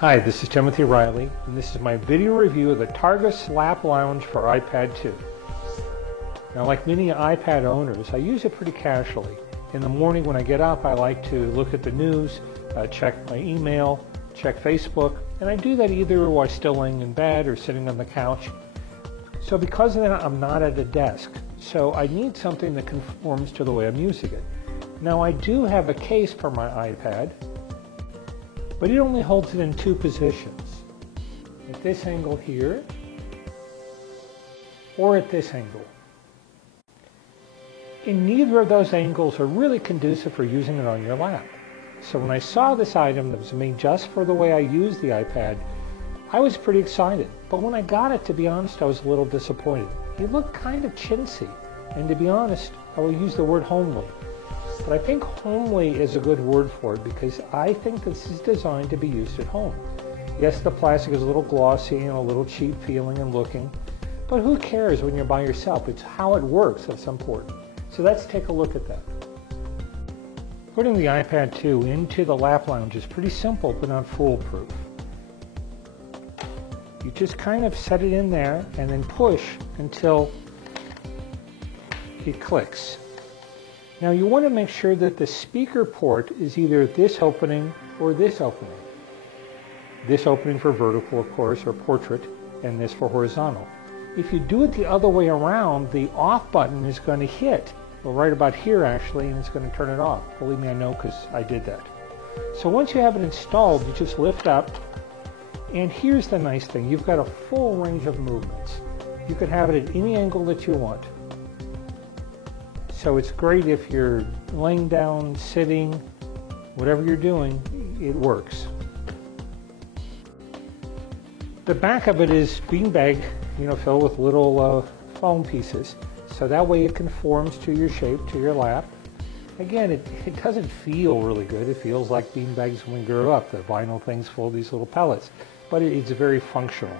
Hi, this is Timothy Riley, and this is my video review of the Targus Lap Lounge for iPad 2. Now, like many iPad owners, I use it pretty casually. In the morning when I get up, I like to look at the news, check my email, check Facebook, and I do that either while still laying in bed or sitting on the couch. So because of that, I'm not at a desk, so I need something that conforms to the way I'm using it. Now, I do have a case for my iPad, but it only holds it in two positions. At this angle here, or at this angle. And neither of those angles are really conducive for using it on your lap. So when I saw this item that was made just for the way I use the iPad, I was pretty excited. But when I got it, to be honest, I was a little disappointed. It looked kind of chintzy, and to be honest, I will use the word homely. But I think homely is a good word for it because I think this is designed to be used at home. Yes, the plastic is a little glossy and a little cheap feeling and looking, but who cares when you're by yourself? It's how it works that's important. So let's take a look at that. Putting the iPad 2 into the lap lounge is pretty simple but not foolproof. You just kind of set it in there and then push until it clicks. Now you want to make sure that the speaker port is either this opening or this opening. This opening for vertical, of course, or portrait, and this for horizontal. If you do it the other way around, the off button is going to hit, well, right about here actually, and it's going to turn it off. Believe me, I know because I did that. So once you have it installed, you just lift up, and here's the nice thing. You've got a full range of movements. You can have it at any angle that you want. So it's great if you're laying down, sitting, whatever you're doing, it works. The back of it is beanbag, filled with little foam pieces. So that way it conforms to your shape, to your lap. Again, it doesn't feel really good. It feels like beanbags when we grew up, the vinyl things full of these little pellets. But it's very functional.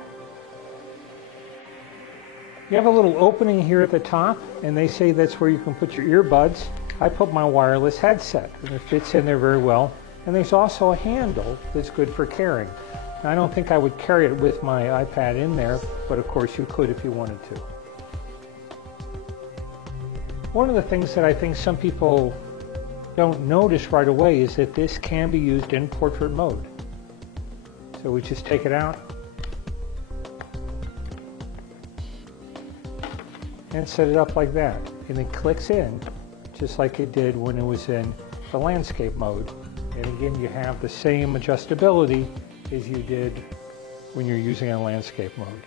You have a little opening here at the top, and they say that's where you can put your earbuds. I put my wireless headset, and it fits in there very well. And there's also a handle that's good for carrying. Now, I don't think I would carry it with my iPad in there, but of course you could if you wanted to. One of the things that I think some people don't notice right away is that this can be used in portrait mode. So we just take it out and set it up like that, and it clicks in just like it did when it was in the landscape mode. And again, you have the same adjustability as you did when you're using a landscape mode.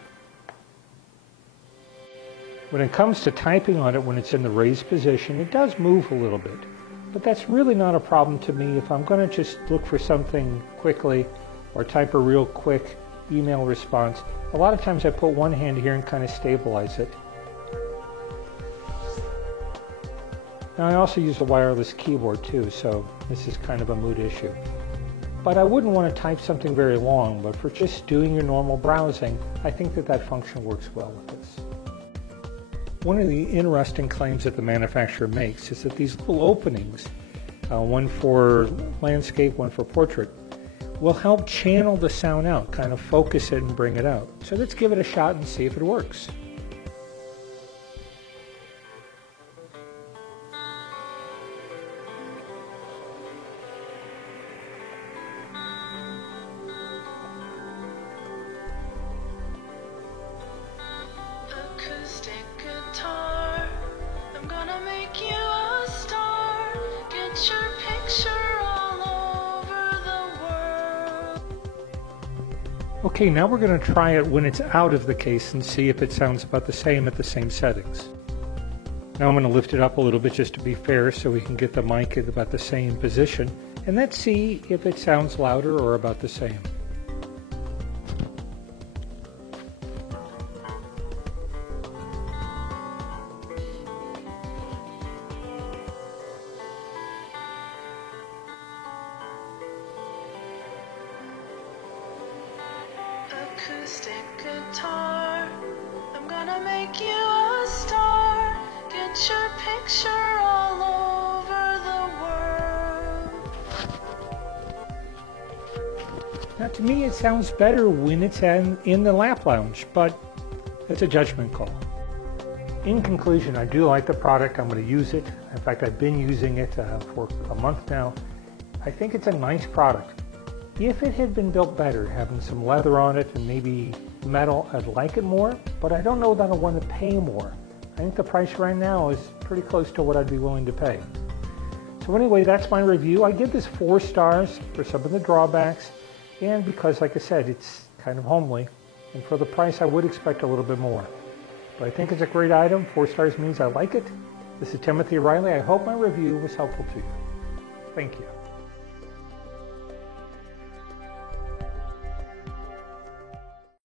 When it comes to typing on it when it's in the raised position, it does move a little bit, but that's really not a problem to me if I'm going to just look for something quickly or type a real quick email response. A lot of times I put one hand here and kind of stabilize it. Now I also use a wireless keyboard too, so this is kind of a mood issue. But I wouldn't want to type something very long, but for just doing your normal browsing, I think that function works well with this. One of the interesting claims that the manufacturer makes is that these little openings, one for landscape, one for portrait, will help channel the sound out, kind of focus it and bring it out. So let's give it a shot and see if it works. Okay, now we're going to try it when it's out of the case and see if it sounds about the same at the same settings. Now I'm going to lift it up a little bit just to be fair so we can get the mic at about the same position, and let's see if it sounds louder or about the same. Acoustic guitar, I'm gonna make you a star, get your picture all over the world. Now, to me, it sounds better when it's in the lap lounge, but it's a judgment call. In conclusion, I do like the product. I'm going to use it. In fact, I've been using it for a month now. I think it's a nice product. If it had been built better, having some leather on it and maybe metal, I'd like it more, but I don't know that I want to pay more. I think the price right now is pretty close to what I'd be willing to pay. So anyway, that's my review. I give this 4 stars for some of the drawbacks, and because, like I said, it's kind of homely, and for the price I would expect a little bit more. But I think it's a great item. 4 stars means I like it. This is Timothy Riley. I hope my review was helpful to you. Thank you.